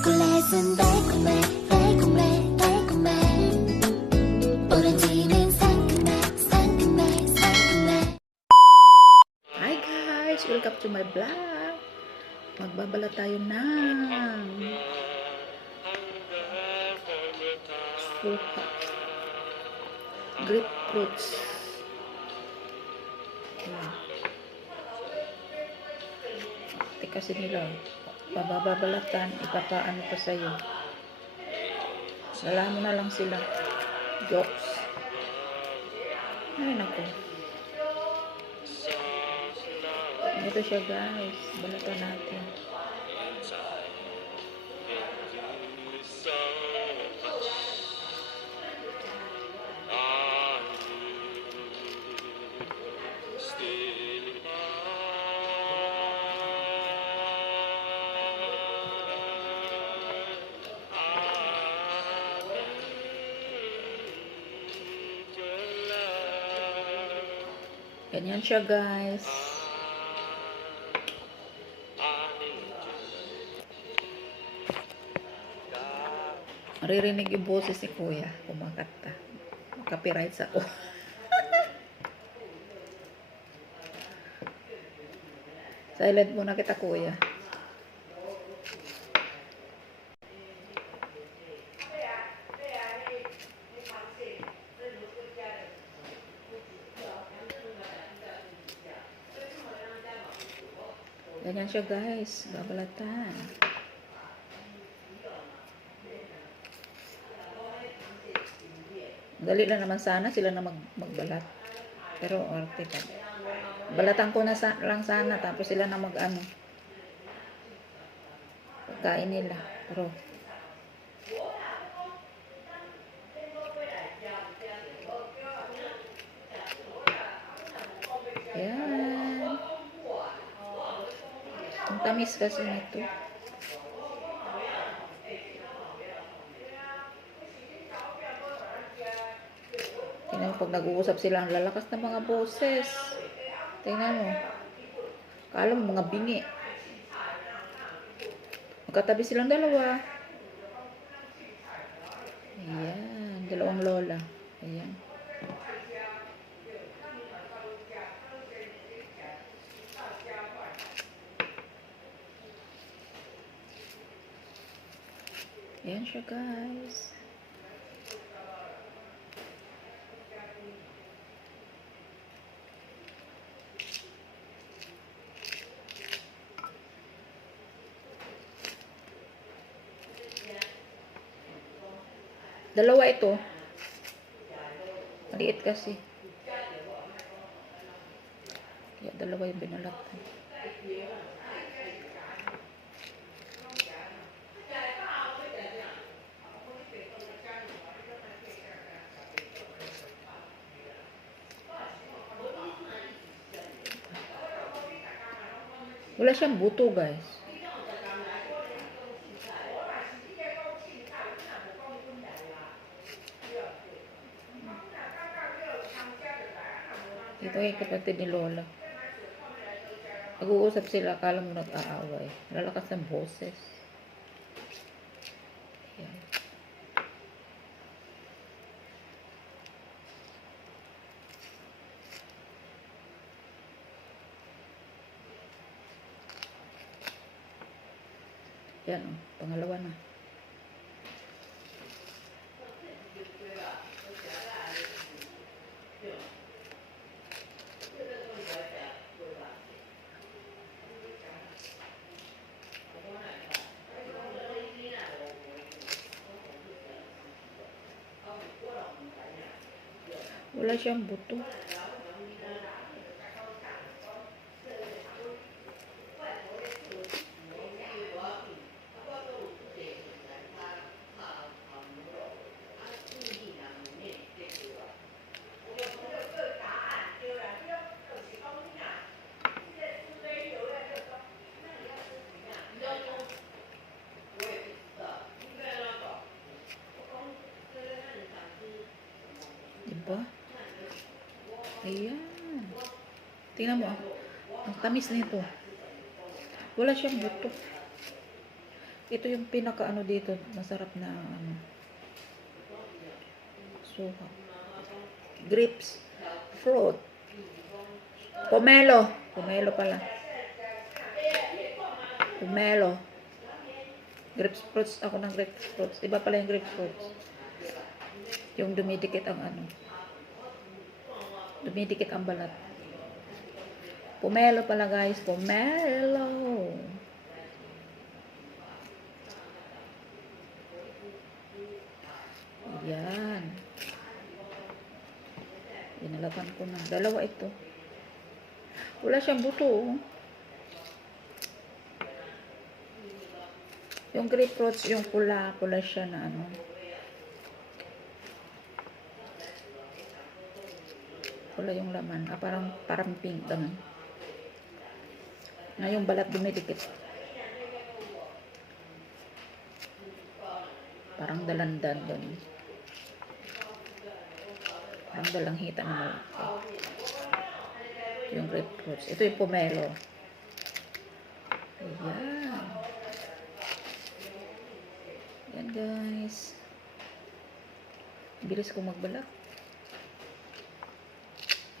초콜릿은 달콤해 달콤해 달콤해 오렌지는 상큼해 상큼해 상큼해. Hi guys! Welcome to my vlog. Magbabala tayo ng suka. Grapefruits. Ayan. Kasi nila, pababalatan, ipapaano pa sa'yo. Wala mo na lang sila. Jokes. Ay, naku. Ito siya guys. Balatan natin. Ganyan siya guys. Maririnig yung boses ni kuya. Kumakanta. Copyrights ako. Silent muna kita kuya. Ganyan siya guys. Babalatan. Dali lang naman sana sila na magbalat. Pero arte ka. Balatan ko na lang sana tapos sila na mag-ano. Pagkain nila. Pero ayan. Ang tamis kasi nito. Tingnan mo, pag nag-uusap sila, ang lalakas ng mga boses. Tingnan mo. Kala mo, mga bingi. Magkatabi silang dalawa. Ayan. Dalawang lola. Ayan. Ayan siya guys. Dalawa ito. Maliit kasi. Kaya dalawa yung binalatan. Wala siyang buto guys. Ito yung kapatid ni Lola. Nag-uusap sila, akala mo nag-aaway. Lalakas ng boses. Ayan. Yan, oh, pangalawa na. Wala siyang buto. Diba? Ayan. Tingnan mo. Ang tamis nito. Wala siyang buto. Ito yung pinaka ano dito, masarap na ano. Suha. Grapes. Fruit. Pomelo. Pomelo pala. Pomelo. Grapes fruits. Ako ng grapes fruits. Iba pala yung grapes fruits. Yung dumidikit ang ano. Dumidikit ang balat. Pomelo pala guys. Pomelo. Yan. Inalapan ko na. Dalawa ito. Wala siyang buto. Oh. Yung grapefruits, yung pula siya na ano. Pula yung laman. Parang pink. Ganun. Na yung balat dumidikit. Parang dalandan ganun. Parang dalanghita na malaki. Yung grapefruits. Ito yung pomelo. Ayan. Ayan guys. Bilis ko magbalak.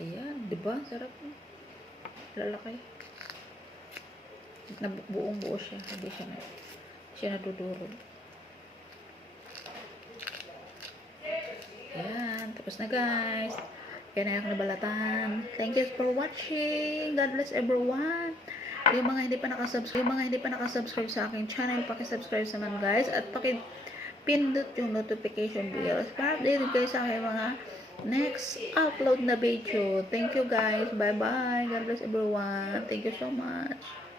Ayan. Diba? Sarap. Lalaki. Buong buo siya. Hindi siya nadudurog. Ayan. Tapos na guys. Yan na yung nabalatan. Thank you for watching. God bless everyone. Yung mga hindi pa nakasubscribe sa aking channel, paki-subscribe naman guys at paki-pindot yung notification bell para updated kayo sa aking mga next upload na video. Thank you guys. Bye bye. God bless everyone. Thank you so much.